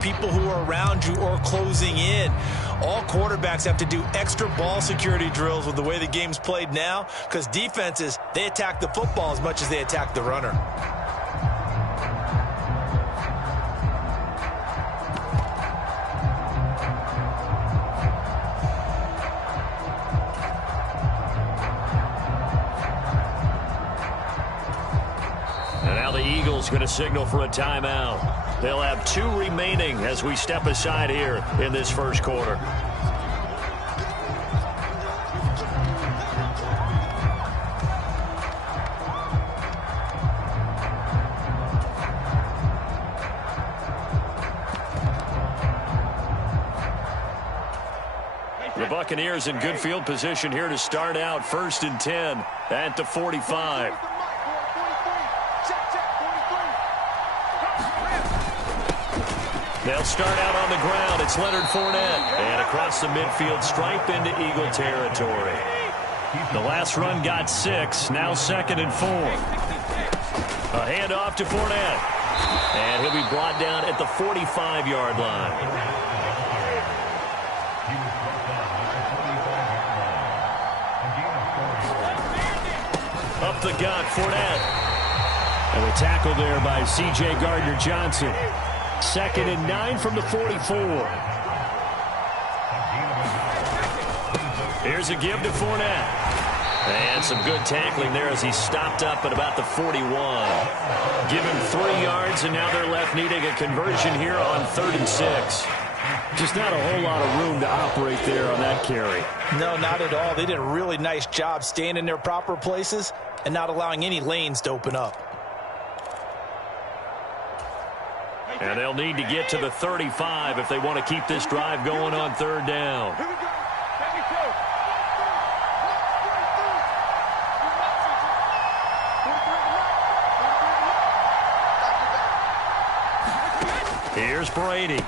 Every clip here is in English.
people who are around you or closing in. All quarterbacks have to do extra ball security drills with the way the game's played now, because defenses, they attack the football as much as they attack the runner. And now the Eagles going to signal for a timeout. They'll have 2 remaining as we step aside here in this first quarter. The Buccaneers in good field position here to start out 1st and 10 at the 45. They'll start out on the ground. It's Leonard Fournette. And across the midfield stripe into Eagle territory. The last run got 6. Now 2nd and 4. A handoff to Fournette. And he'll be brought down at the 45-yard line. Up the gut, Fournette. And a tackle there by C.J. Gardner-Johnson. 2nd and 9 from the 44. Here's a give to Fournette. And some good tackling there as he stopped up at about the 41. Give him 3 yards, and now they're left needing a conversion here on 3rd and 6. Just not a whole lot of room to operate there on that carry. No, not at all. They did a really nice job staying in their proper places and not allowing any lanes to open up. And they'll need to get to the 35 if they want to keep this drive going on 3rd down. Here's Brady.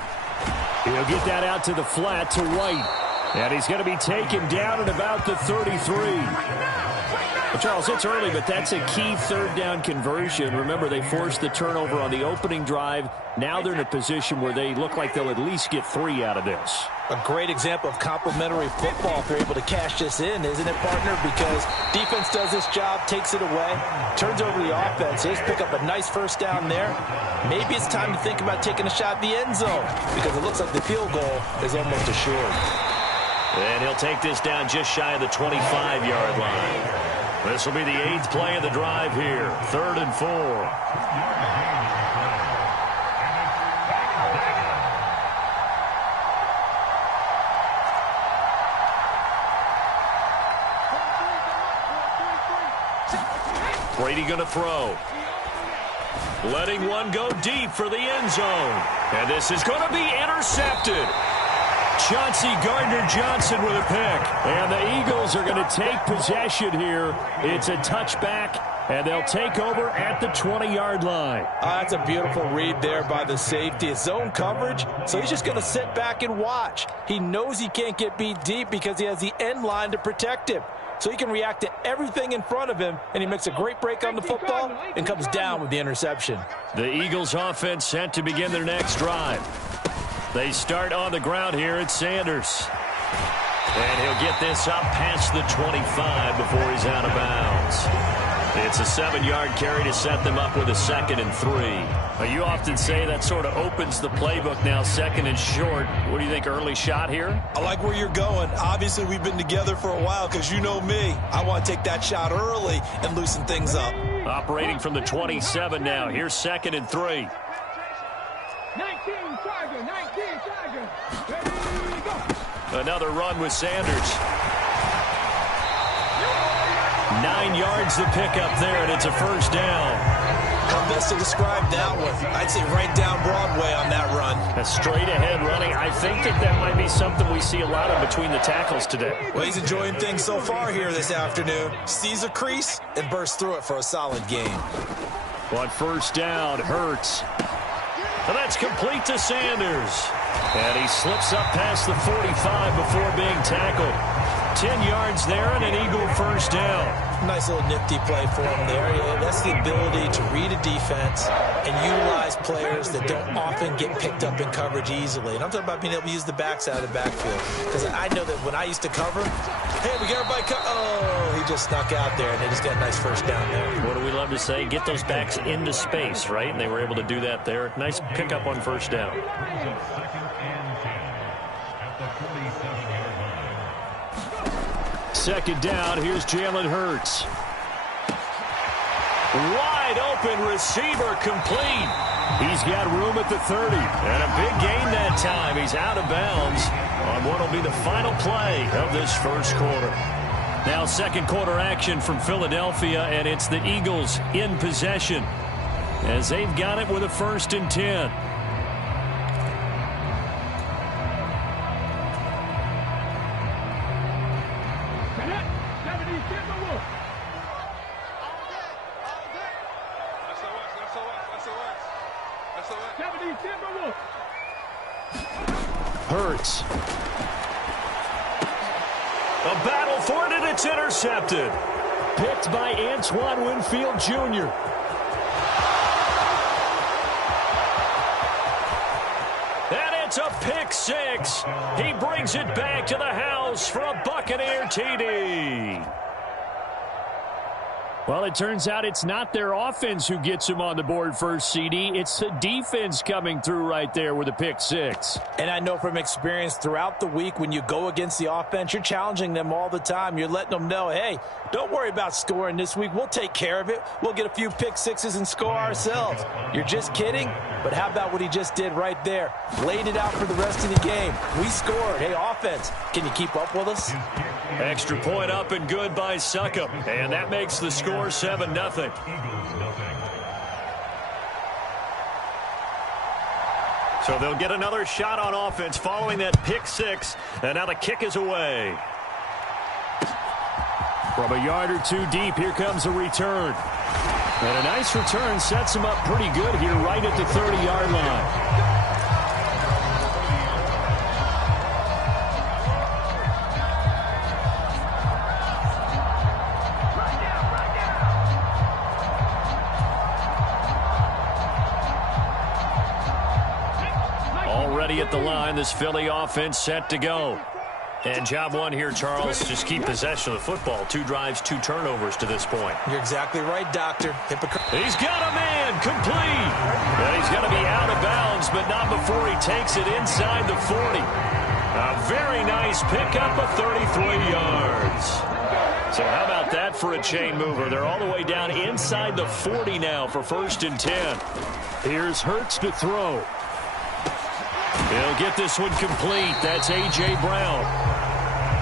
He'll get that out to the flat to White. And he's going to be taken down at about the 33. Well, Charles, it's early, but that's a key 3rd down conversion. Remember, they forced the turnover on the opening drive. Now they're in a position where they look like they'll at least get 3 out of this. A great example of complementary football if they're able to cash this in, isn't it, partner? Because defense does this job, takes it away, turns over the offense. They just pick up a nice 1st down there. Maybe it's time to think about taking a shot at the end zone because it looks like the field goal is almost assured. And he'll take this down just shy of the 25-yard line. This will be the 8th play of the drive here. 3rd and 4. Brady going to throw. Letting one go deep for the end zone. And this is going to be intercepted. Chauncey Gardner-Johnson with a pick. And the Eagles are going to take possession here. It's a touchback, and they'll take over at the 20-yard line. That's a beautiful read there by the safety. It's zone coverage, so he's just going to sit back and watch. He knows he can't get beat deep because he has the end line to protect him. So he can react to everything in front of him, and he makes a great break on the football and comes down with the interception. The Eagles offense set to begin their next drive. They start on the ground here at Sanders. And he'll get this up past the 25 before he's out of bounds. It's a 7-yard carry to set them up with a 2nd and 3. Now, you often say that sort of opens the playbook now, 2nd and short. What do you think, early shot here? I like where you're going. Obviously, we've been together for a while because you know me. I want to take that shot early and loosen things up. Operating from the 27 now. Here's 2nd and 3. 19 Tiger. Ready, go. Another run with Sanders. 9 yards to pick up there, and it's a 1st down. How best to describe that one? I'd say right down Broadway on that run. A straight ahead running. I think that might be something we see a lot of between the tackles today. Well, he's enjoying things so far here this afternoon. Sees a crease and bursts through it for a solid game. But 1st down, Hurts. And that's complete to Sanders. And he slips up past the 45 before being tackled. 10 yards there and an Eagle first down. Nice little nifty play for him there. Yeah, that's the ability to read a defense and utilize players that don't often get picked up in coverage easily. And I'm talking about being able to use the backs out of the backfield. Because I know that when I used to cover, hey, we got everybody oh, he just snuck out there, and they just got a nice first down there. What do we love to say? Get those backs into space, right? And they were able to do that there. Nice pickup on first down. Second down, here's Jalen Hurts. Wide open receiver complete. He's got room at the 30. And a big gain that time. He's out of bounds on what will be the final play of this first quarter. Now second quarter action from Philadelphia, and it's the Eagles in possession as they've got it with a 1st and 10. Hurts. A battle for it, and it's intercepted. Picked by Antoine Winfield Jr. And it's a pick six. He brings it back to the house for a Buccaneer TD. Well, it turns out it's not their offense who gets him on the board first, CD. It's the defense coming through right there with a pick six. And I know from experience throughout the week when you go against the offense, you're challenging them all the time. You're letting them know, hey, don't worry about scoring this week. We'll take care of it. We'll get a few pick sixes and score ourselves. You're just kidding? But how about what he just did right there? Laid it out for the rest of the game. We scored. Hey, offense, can you keep up with us? Extra point up and good by Succop. And that makes the score 7-0. So they'll get another shot on offense following that pick six. And now the kick is away. From a yard or two deep, here comes a return. And a nice return sets him up pretty good here right at the 30-yard line. At the line, this Philly offense set to go. And job one here, Charles, just keep possession of the football. 2 drives, 2 turnovers to this point. You're exactly right, Doctor. He's got a man complete. And he's going to be out of bounds, but not before he takes it inside the 40. A very nice pickup of 33 yards. So how about that for a chain mover? They're all the way down inside the 40 now for 1st and 10. Here's Hurts to throw. He'll get this one complete. That's A.J. Brown.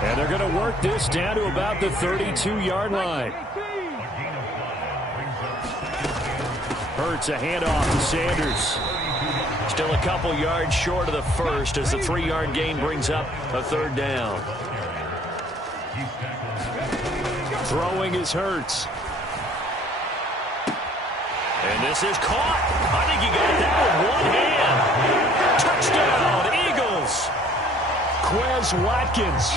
And they're going to work this down to about the 32-yard line. Hurts a handoff to Sanders. Still a couple yards short of the first as the 3-yard gain brings up a 3rd down. Throwing is Hurts. And this is caught. I think he got that with one hand. Touchdown, Eagles. Quez Watkins,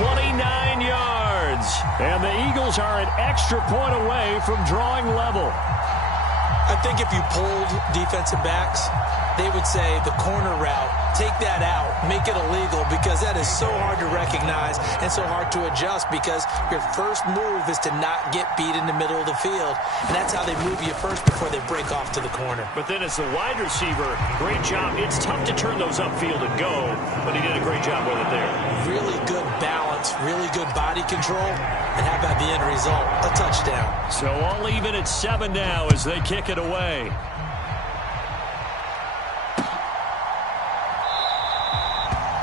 29 yards. And the Eagles are an extra point away from drawing level. I think if you pulled defensive backs, they would say the corner route, take that out, make it illegal, because that is so hard to recognize and so hard to adjust, because your first move is to not get beat in the middle of the field. And that's how they move you first before they break off to the corner. But then as the wide receiver, great job. It's tough to turn those upfield and go, but he did a great job with it there. Really good balance, really good body control. And how about the end result? A touchdown. So all even at 7 now as they kick it away.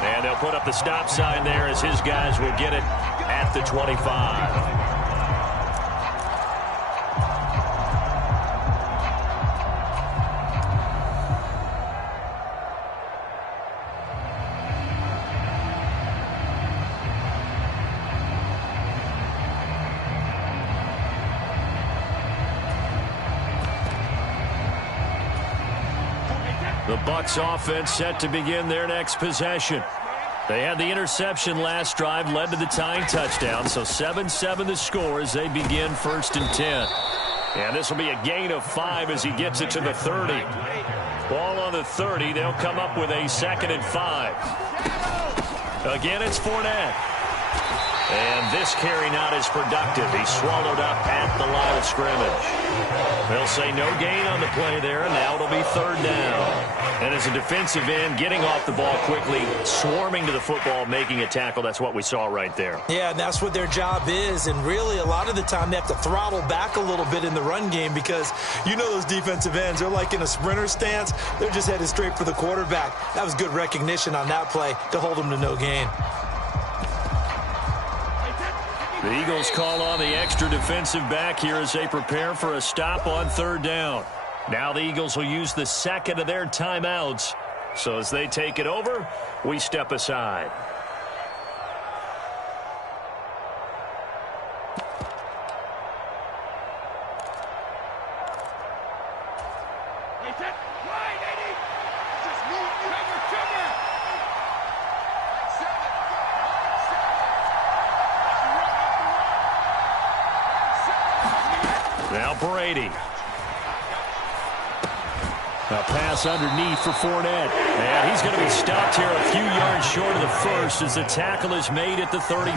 And they'll put up the stop sign there as his guys will get it at the 25. The Bucs offense set to begin their next possession. They had the interception last drive, led to the tying touchdown. So 7-7 the score as they begin 1st and 10. And this will be a gain of 5 as he gets it to the 30. Ball on the 30. They'll come up with a 2nd and 5. Again, it's Fournette. And this carry not as productive. He's swallowed up at the line of scrimmage. They'll say no gain on the play there, and now it'll be 3rd down. And as a defensive end, getting off the ball quickly, swarming to the football, making a tackle, that's what we saw right there. Yeah, and that's what their job is. And really, a lot of the time, they have to throttle back a little bit in the run game because you know those defensive ends, they're like in a sprinter stance. They're just headed straight for the quarterback. That was good recognition on that play to hold them to no gain. The Eagles call on the extra defensive back here as they prepare for a stop on 3rd down. Now the Eagles will use the 2nd of their timeouts. So as they take it over, we step aside. Now Brady. A pass underneath for Fournette. And he's going to be stopped here a few yards short of the first as the tackle is made at the 33.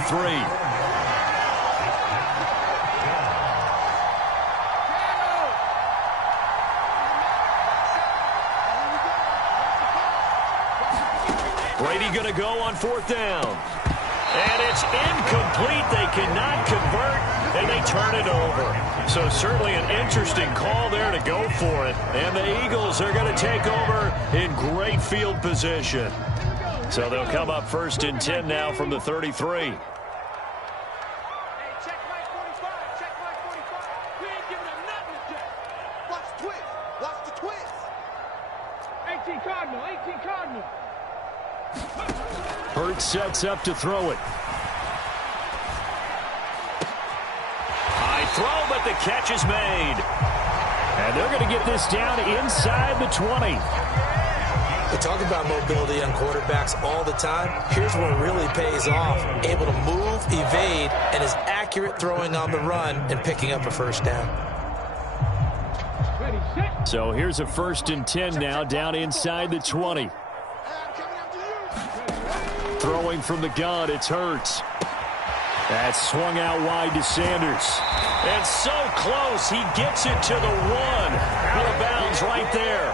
Brady going to go on 4th down. And it's incomplete. They cannot convert, and they turn it over. So certainly an interesting call there to go for it. And the Eagles are going to take over in great field position. So they'll come up 1st and 10 now from the 33. Hurts sets up to throw it. High throw, but the catch is made. And they're going to get this down inside the 20. We talk about mobility on quarterbacks all the time. Here's where it really pays off. Able to move, evade, and is accurate throwing on the run and picking up a 1st down. So here's a 1st and 10 now down inside the 20. Throwing from the gun, it's Hurts. That's swung out wide to Sanders. And so close, he gets it to the 1. Out of bounds right there.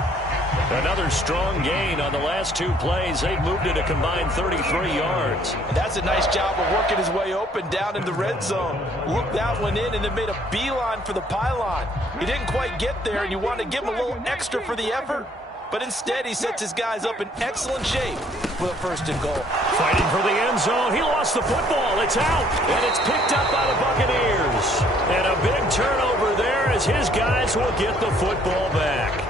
Another strong gain on the last 2 plays. They've moved it a combined 33 yards. And that's a nice job of working his way open down in the red zone. Looked that one in and then made a beeline for the pylon. He didn't quite get there, and you want to give him a little extra for the effort. But instead, he sets his guys up in excellent shape with a 1st and goal. Fighting for the end zone. He lost the football. It's out. And it's picked up by the Buccaneers. And a big turnover there as his guys will get the football back.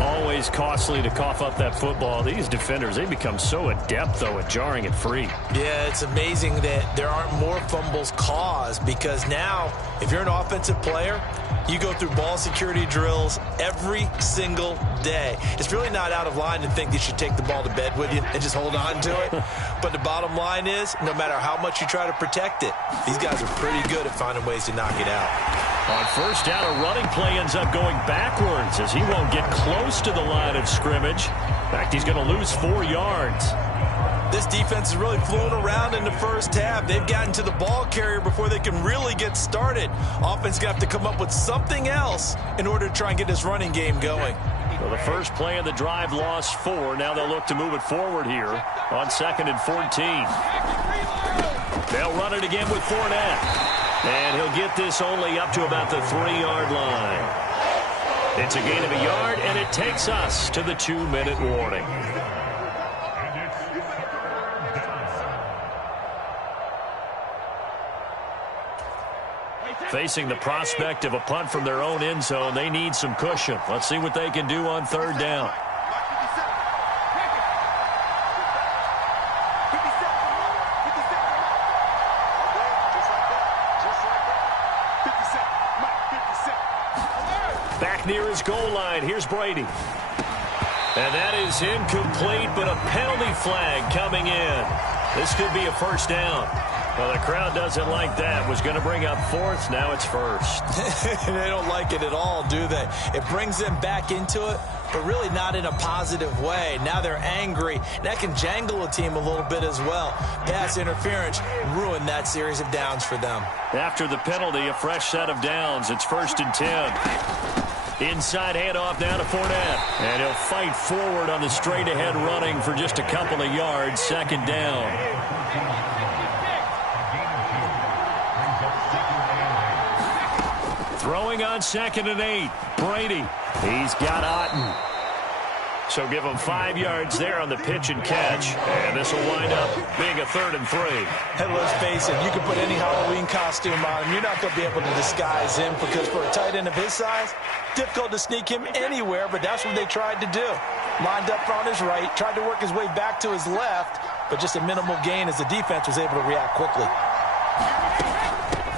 Always costly to cough up that football. These defenders, they become so adept, though, at jarring it free. Yeah, it's amazing that there aren't more fumbles caused because now, if you're an offensive player, you go through ball security drills every single day. It's really not out of line to think you should take the ball to bed with you and just hold on to it. But the bottom line is, no matter how much you try to protect it, these guys are pretty good at finding ways to knock it out. On 1st down, a running play ends up going backwards as he won't get close to the line of scrimmage. In fact, he's going to lose 4 yards. This defense is really flown around in the 1st half. They've gotten to the ball carrier before they can really get started. Offense got to come up with something else in order to try and get this running game going. Well, the first play of the drive lost 4. Now they'll look to move it forward here on 2nd and 14. They'll run it again with Fournette. And he'll get this only up to about the 3-yard line. It's a gain of a yard, and it takes us to the 2-minute warning. Facing the prospect of a punt from their own end zone, they need some cushion. Let's see what they can do on 3rd down. Back near his goal line, here's Brady. And that is incomplete, but a penalty flag coming in. This could be a first down. Well, the crowd doesn't like that. Was going to bring up fourth. Now it's first. They don't like it at all, do they? It brings them back into it, but really not in a positive way. Now they're angry. That can jangle a team a little bit as well. Pass interference ruined that series of downs for them. After the penalty, a fresh set of downs. It's 1st and 10. Inside handoff down to Fournette. And he'll fight forward on the straight-ahead running for just a couple of yards. 2nd down. Throwing on 2nd and 8. Brady. He's got Otten. So give him 5 yards there on the pitch and catch. And this will wind up being a 3rd and 3. And let's face it, you can put any Halloween costume on him. You're not going to be able to disguise him because for a tight end of his size, difficult to sneak him anywhere, but that's what they tried to do. Lined up on his right, tried to work his way back to his left, but just a minimal gain as the defense was able to react quickly.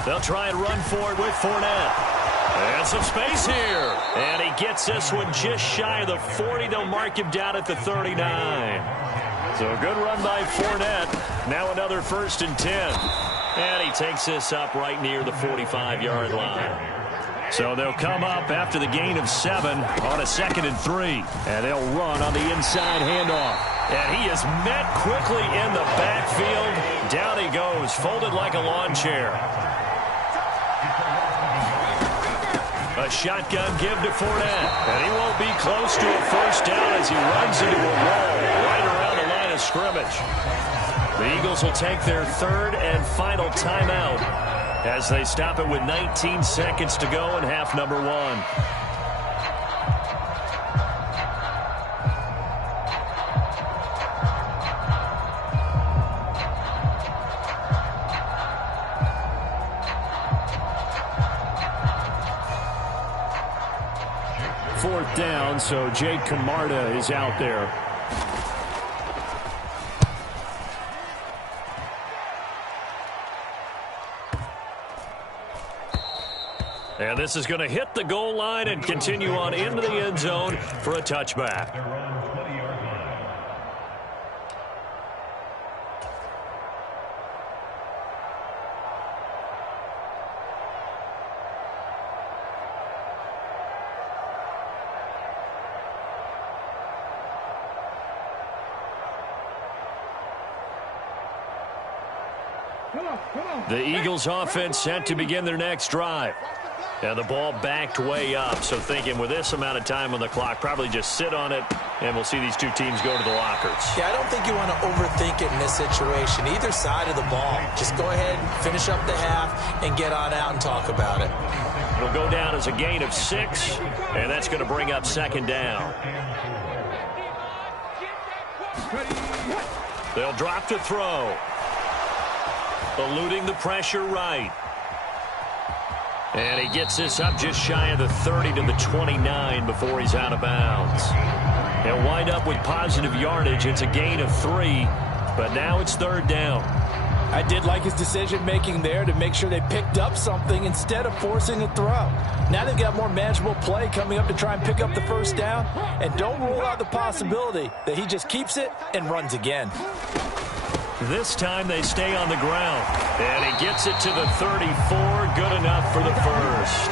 They'll try and run forward with Fournette. And some space here. And he gets this one just shy of the 40. They'll mark him down at the 39. So a good run by Fournette. Now another 1st and 10. And he takes this up right near the 45-yard line. So they'll come up after the gain of 7 on a 2nd and 3. And they'll run on the inside handoff. And he is met quickly in the backfield. Down he goes, folded like a lawn chair. A shotgun give to Fournette. And he won't be close to a first down as he runs into a wall right around the line of scrimmage. The Eagles will take their 3rd and final timeout as they stop it with 19 seconds to go in half number 1. Fourth down, so Jake Camarda is out there. And this is going to hit the goal line and continue on into the end zone for a touchback. The Eagles offense set to begin their next drive. And the ball backed way up, so thinking with this amount of time on the clock, probably just sit on it, and we'll see these two teams go to the lockers. Yeah, I don't think you want to overthink it in this situation. Either side of the ball. Just go ahead and finish up the half and get on out and talk about it. It'll go down as a gain of 6, and that's going to bring up 2nd down. They'll drop to throw. Eluding the pressure right. And he gets this up just shy of the 30 to the 29 before he's out of bounds. He'll wind up with positive yardage. It's a gain of 3, but now it's 3rd down. I did like his decision-making there to make sure they picked up something instead of forcing a throw. Now they've got more manageable play coming up to try and pick up the first down, and don't rule out the possibility that he just keeps it and runs again. This time they stay on the ground. And he gets it to the 34. Good enough for the first.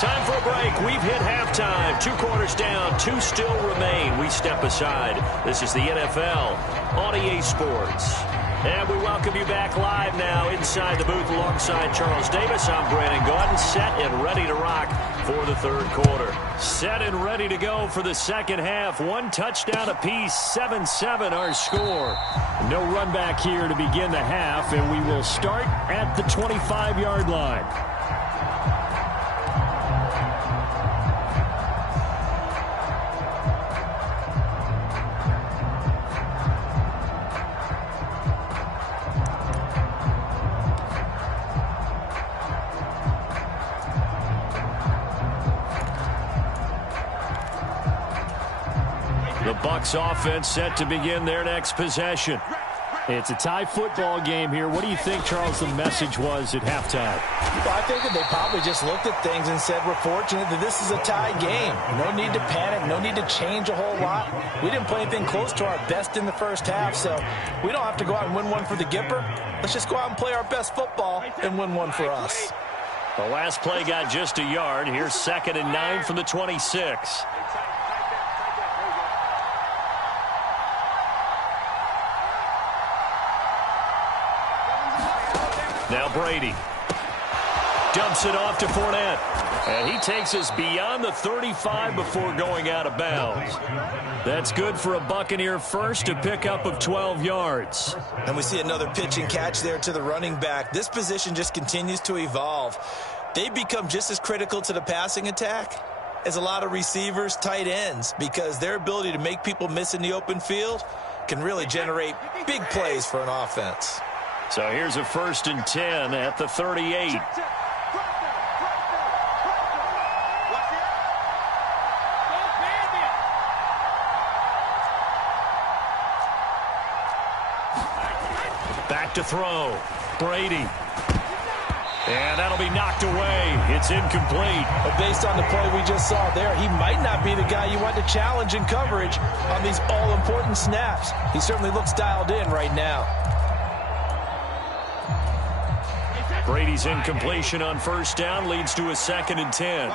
Time for a break. We've hit halftime. 2 quarters down. 2 still remain. We step aside. This is the NFL on EA Sports. And we welcome you back live now inside the booth alongside Charles Davis. I'm Brandon Gaudin, set and ready to rock for the 3rd quarter. Set and ready to go for the 2nd half. 1 touchdown apiece, 7-7 our score. No run back here to begin the half, and we will start at the 25-yard line. The Bucs offense set to begin their next possession. It's a tie football game here. What do you think, Charles, the message was at halftime? Well, I think that they probably just looked at things and said, we're fortunate that this is a tie game. No need to panic. No need to change a whole lot. We didn't play anything close to our best in the first half, so we don't have to go out and win one for the Gipper. Let's just go out and play our best football and win one for us. The last play got just a yard. Here's 2nd and 9 from the 26. Now Brady dumps it off to Fournette. And he takes us beyond the 35 before going out of bounds. That's good for a Buccaneer first, a pickup of 12 yards. And we see another pitch and catch there to the running back. This position just continues to evolve. They become just as critical to the passing attack as a lot of receivers, tight ends, because their ability to make people miss in the open field can really generate big plays for an offense. So here's a 1st and 10 at the 38. Back to throw. Brady. And that'll be knocked away. It's incomplete. But based on the play we just saw there, he might not be the guy you want to challenge in coverage on these all-important snaps. He certainly looks dialed in right now. Brady's incompletion on 1st down leads to a 2nd and 10.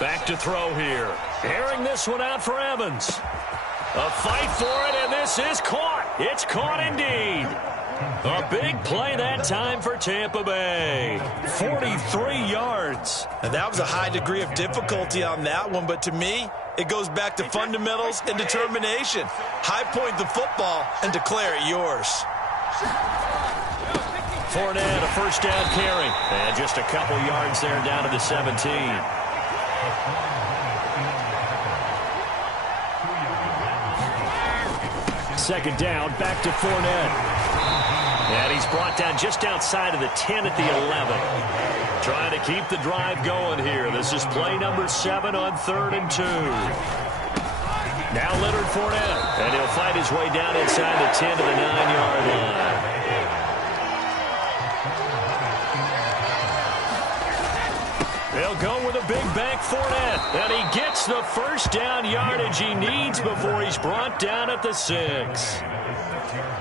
Back to throw here. Airing this one out for Evans. A fight for it, and this is caught. It's caught indeed. A big play that time for Tampa Bay. 43 yards. And that was a high degree of difficulty on that one, but to me, it goes back to fundamentals and determination. High point the football and declare it yours. Fournette, a 1st down carry. And just a couple yards there down to the 17. 2nd down, back to Fournette. And he's brought down just outside of the 10 at the 11. Trying to keep the drive going here. This is play number 7 on 3rd and 2. Now Leonard Fournette. And he'll fight his way down inside the 10 to the 9-yard line. They'll go with a big back Fournette. And he gets the 1st down yardage he needs before he's brought down at the 6.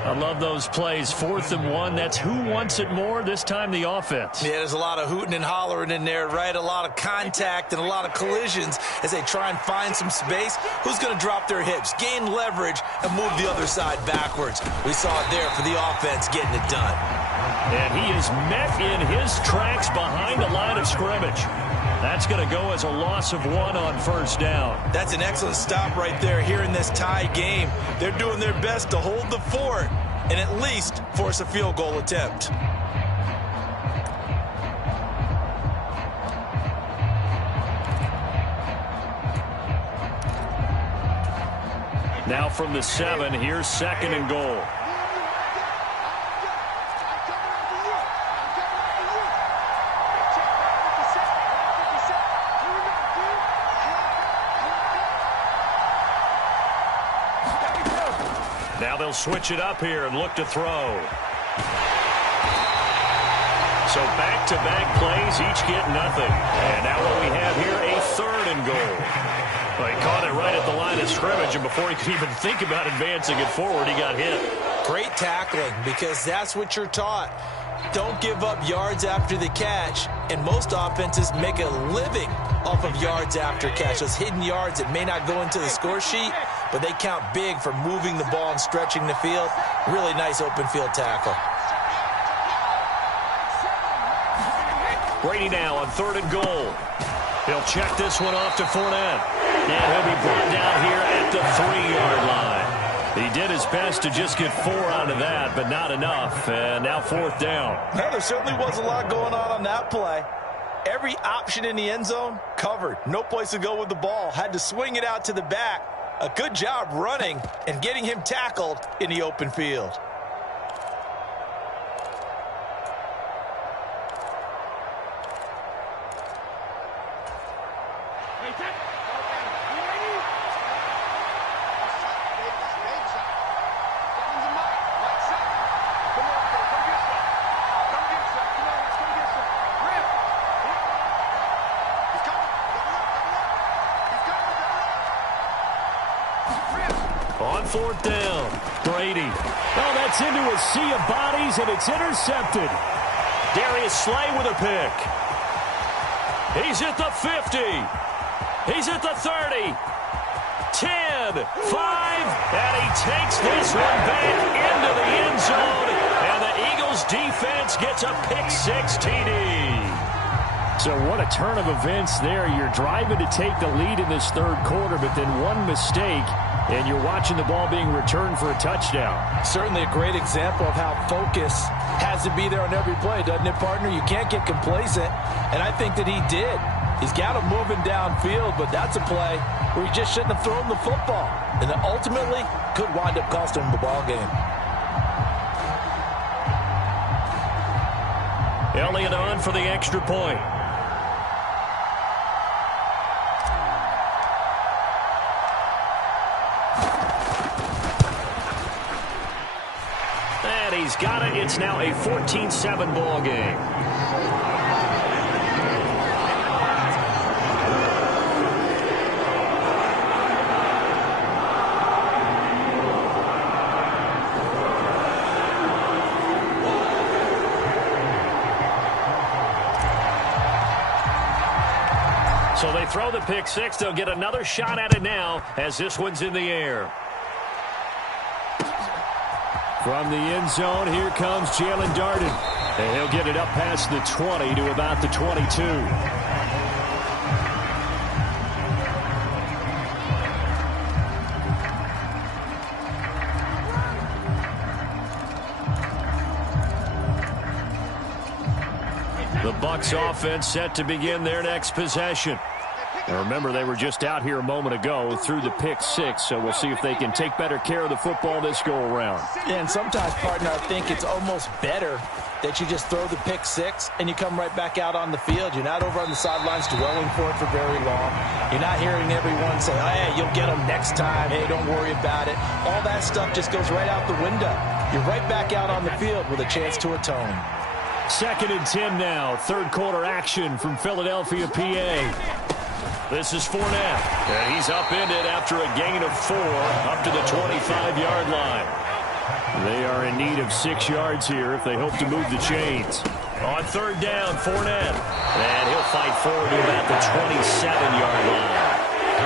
I love those plays. 4th and 1. That's who wants it more, this time the offense. Yeah, there's a lot of hooting and hollering in there, right? A lot of contact and a lot of collisions as they try and find some space. Who's going to drop their hips, gain leverage, and move the other side backwards? We saw it there for the offense getting it done. And he is met in his tracks behind the line of scrimmage. That's going to go as a loss of 1 on 1st down. That's an excellent stop right there here in this tie game. They're doing their best to hold the fort and at least force a field goal attempt. Now from the 7, here's 2nd and goal. Now they'll switch it up here and look to throw. So back-to-back plays, each get nothing. And now what we have here, a 3rd and goal. Well, he caught it right at the line of scrimmage, and before he could even think about advancing it forward, he got hit. Great tackling, because that's what you're taught. Don't give up yards after the catch, and most offenses make a living off of yards after catch. Those hidden yards that may not go into the score sheet, but they count big for moving the ball and stretching the field. Really nice open field tackle. Brady now on 3rd and goal. He'll check this one off to Fournette. And he'll be brought down here at the 3-yard line. He did his best to just get 4 out of that, but not enough. And now 4th down. Well, there certainly was a lot going on that play. Every option in the end zone covered. No place to go with the ball. Had to swing it out to the back. A good job running and getting him tackled in the open field. On fourth down, Brady. Oh, that's into a sea of bodies, and it's intercepted. Darius Slay with a pick. He's at the 50. He's at the 30. 10, 5, and he takes this one back into the end zone, and the Eagles defense gets a pick-six TD. So what a turn of events there. You're driving to take the lead in this third quarter, but then one mistake, and you're watching the ball being returned for a touchdown. Certainly a great example of how focus has to be there on every play, doesn't it, partner? You can't get complacent, and I think that he did. He's got him moving downfield, but that's a play where he just shouldn't have thrown the football, and it ultimately could wind up costing him the ball game. Elliott on for the extra point. And he's got it. It's now a 14-7 ball game. So they throw the pick six. They'll get another shot at it now as this one's in the air. From the end zone, here comes Jalen Darden. And he'll get it up past the 20 to about the 22. The Bucs offense set to begin their next possession. Now remember, they were just out here a moment ago through the pick six, so we'll see if they can take better care of the football this go-around. Yeah, and sometimes, partner, I think it's almost better that you just throw the pick six and you come right back out on the field. You're not over on the sidelines dwelling for it for very long. You're not hearing everyone say, hey, you'll get them next time. Hey, don't worry about it. All that stuff just goes right out the window. You're right back out on the field with a chance to atone. 2nd and 10 now. Third quarter action from Philadelphia, PA. This is Fournette, and he's upended after a gain of 4 up to the 25-yard line. They are in need of 6 yards here if they hope to move the chains. On third down, Fournette, and he'll fight forward to about the 27-yard line.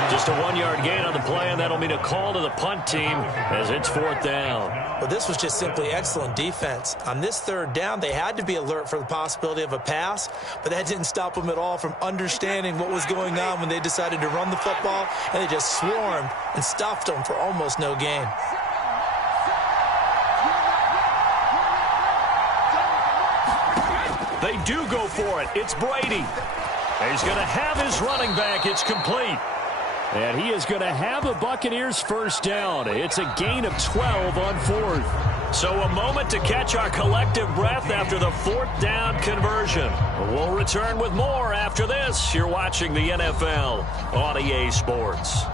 Just a 1-yard gain on the play, and that'll mean a call to the punt team as it's 4th down. Well, this was just simply excellent defense. On this third down, they had to be alert for the possibility of a pass, but that didn't stop them at all from understanding what was going on when they decided to run the football, and they just swarmed and stuffed them for almost no gain. They do go for it. It's Brady. He's going to have his running back. It's complete. And he is going to have the Buccaneers first down. It's a gain of 12 on 4th. So a moment to catch our collective breath after the 4th down conversion. We'll return with more after this. You're watching the NFL on EA Sports.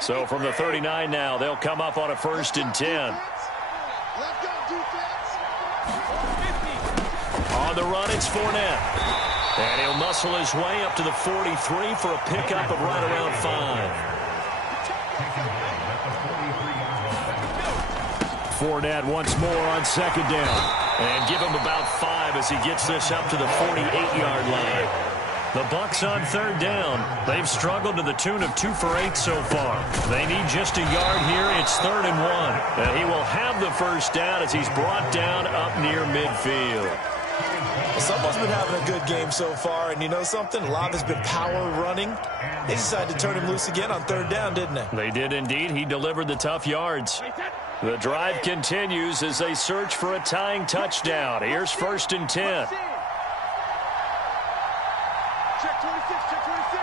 So from the 39 now, they'll come up on a 1st and 10. On the run, it's Fournette. And he'll muscle his way up to the 43 for a pickup of right around 5. Fournette once more on 2nd down. And give him about 5 as he gets this up to the 48-yard line. The Bucs on 3rd down. They've struggled to the tune of 2 for 8 so far. They need just a yard here. It's 3rd and 1. And he will have the first down as he's brought down up near midfield. Someone's been having a good game so far, and you know something? Love has been power running. They decided to turn him loose again on third down, didn't they? They did indeed. He delivered the tough yards. The drive continues as they search for a tying touchdown. Here's 1st and 10. Check 26, check 26.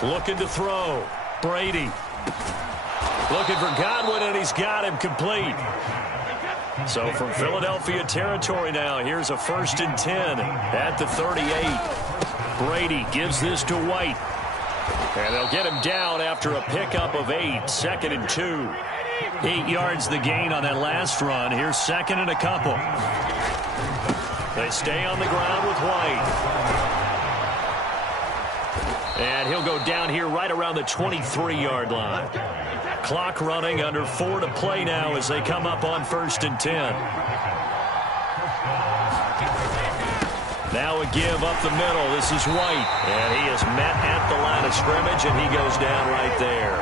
Alpha. Looking to throw. Brady. Looking for Godwin, and he's got him complete. So from Philadelphia territory now, here's a 1st and 10 at the 38. Brady gives this to White. And they'll get him down after a pickup of 8, 2nd and 2. 8 yards the gain on that last run. Here's 2nd and a couple. They stay on the ground with White. And he'll go down here right around the 23-yard line. Clock running, under 4 to play now as they come up on 1st and 10. Now a give up the middle. This is White. And he is met at the line of scrimmage, and he goes down right there.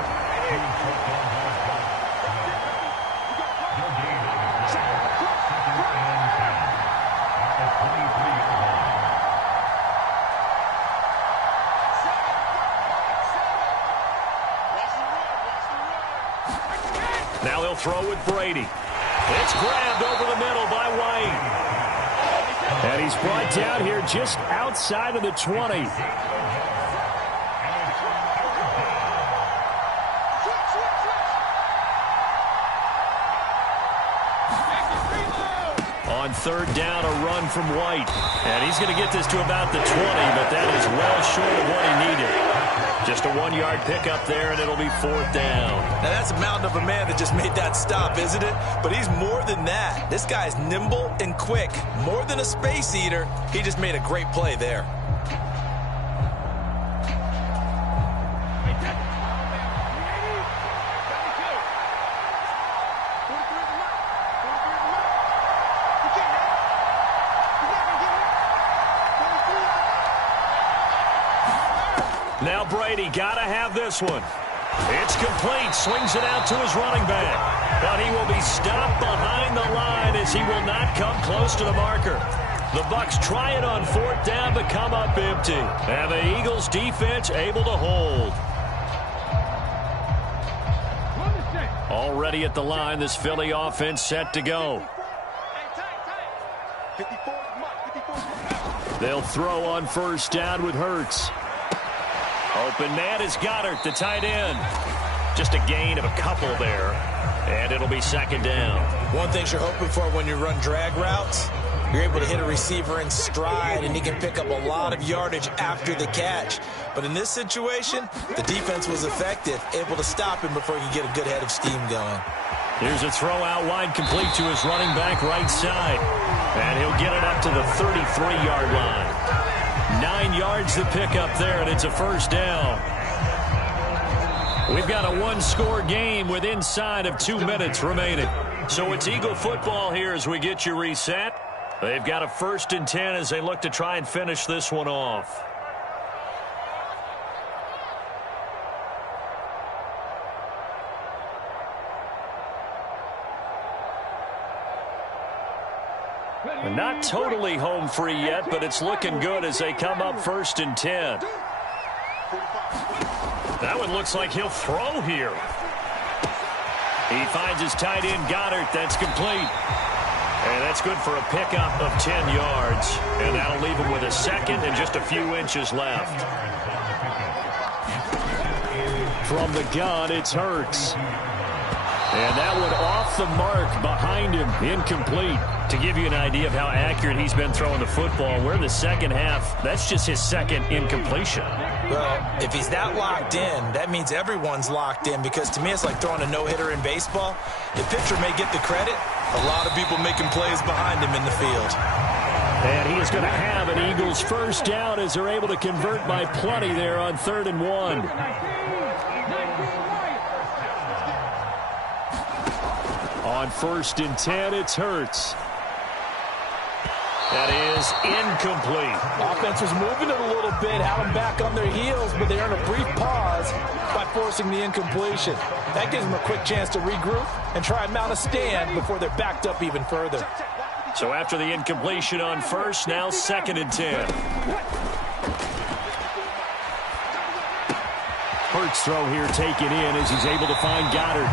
Now they'll throw with Brady. It's grabbed over the middle by White. And he's brought down here just outside of the 20. On third down, a run from White. And he's going to get this to about the 20, but that is well short of what he needed. Just a 1-yard pickup there, and it'll be 4th down. Now, that's a mountain of a man that just made that stop, isn't it? But he's more than that. This guy's nimble and quick. More than a space eater, he just made a great play there. Now Brady got to have this one. It's complete. Swings it out to his running back. But he will be stopped behind the line as he will not come close to the marker. The Bucs try it on 4th down but come up empty. And the Eagles defense able to hold. Already at the line, this Philly offense set to go. They'll throw on 1st down with Hurts. Open man is Goddard, the tight end. Just a gain of a couple there. And it'll be 2nd down. One thing you're hoping for when you run drag routes, you're able to hit a receiver in stride, and he can pick up a lot of yardage after the catch. But in this situation, the defense was effective, able to stop him before he could get a good head of steam going. Here's a throw out wide, complete to his running back right side. And he'll get it up to the 33-yard line. 9 yards to pick up there, and it's a 1st down. We've got a 1-score game with inside of 2 minutes remaining. So it's Eagle football here as we get you reset. They've got a 1st and 10 as they look to try and finish this one off. Not totally home free yet, but it's looking good as they come up 1st and 10. That one looks like he'll throw here. He finds his tight end Goddard. That's complete. And that's good for a pickup of 10 yards. And that'll leave him with a 2nd and just a few inches left. From the gun, it's Hurts. And that one off the mark behind him, incomplete. To give you an idea of how accurate he's been throwing the football, we're in the second half. That's just his 2nd incompletion. Well, if he's that locked in, that means everyone's locked in, because to me it's like throwing a no-hitter in baseball. The pitcher may get the credit. A lot of people making plays behind him in the field. And he is going to have an Eagles 1st down as they're able to convert by plenty there on 3rd and 1. On 1st and 10, it's Hurts. That is incomplete. Offense was moving it a little bit, had them back on their heels, but they earned a brief pause by forcing the incompletion. That gives them a quick chance to regroup and try and mount a stand before they're backed up even further. So after the incompletion on first, now 2nd and 10. Hurts throw here taken in as he's able to find Goddard.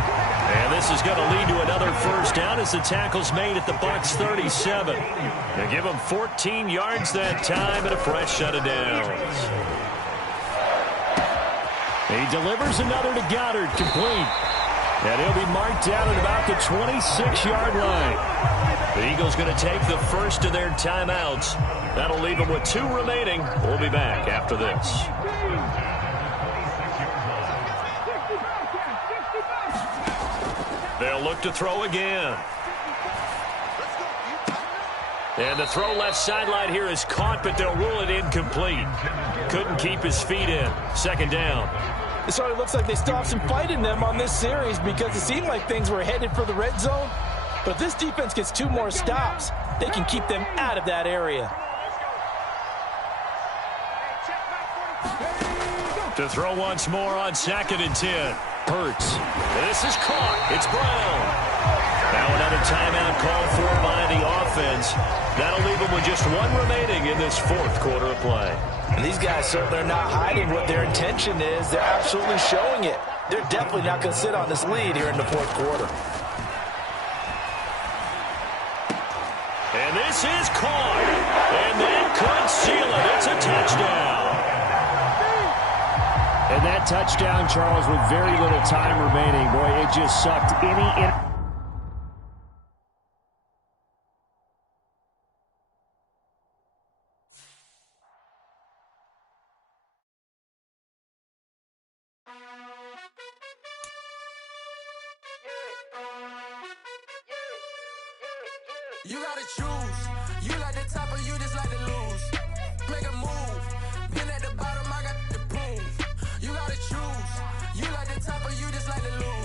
And this is going to lead to another first down as the tackle's made at the Bucs 37. They give him 14 yards that time and a fresh set of downs. He delivers another to Goddard, complete. And he'll be marked down at about the 26-yard line. The Eagles going to take the first of their timeouts. That'll leave them with 2 remaining. We'll be back after this. They'll look to throw again. And the throw left sideline here is caught, but they'll rule it incomplete. Couldn't keep his feet in. 2nd down. It sort of looks like they stopped some fight in them on this series because it seemed like things were headed for the red zone. But if this defense gets 2 more stops, they can keep them out of that area. To throw once more on 2nd and 10. Hurts. This is caught. It's Brown. Now another timeout called for by the offense. That'll leave them with just 1 remaining in this 4th quarter of play. And these guys certainly are not hiding what their intention is. They're absolutely showing it. They're definitely not going to sit on this lead here in the 4th quarter. And this is caught. And that could seal it. It's a touchdown. And that touchdown, Charles, with very little time remaining. Boy, it just sucked any... You gotta choose. You like the top or you just like to lose. Make a move. Been at the bottom, I got the proof. You gotta choose. You like the top or you just like to lose.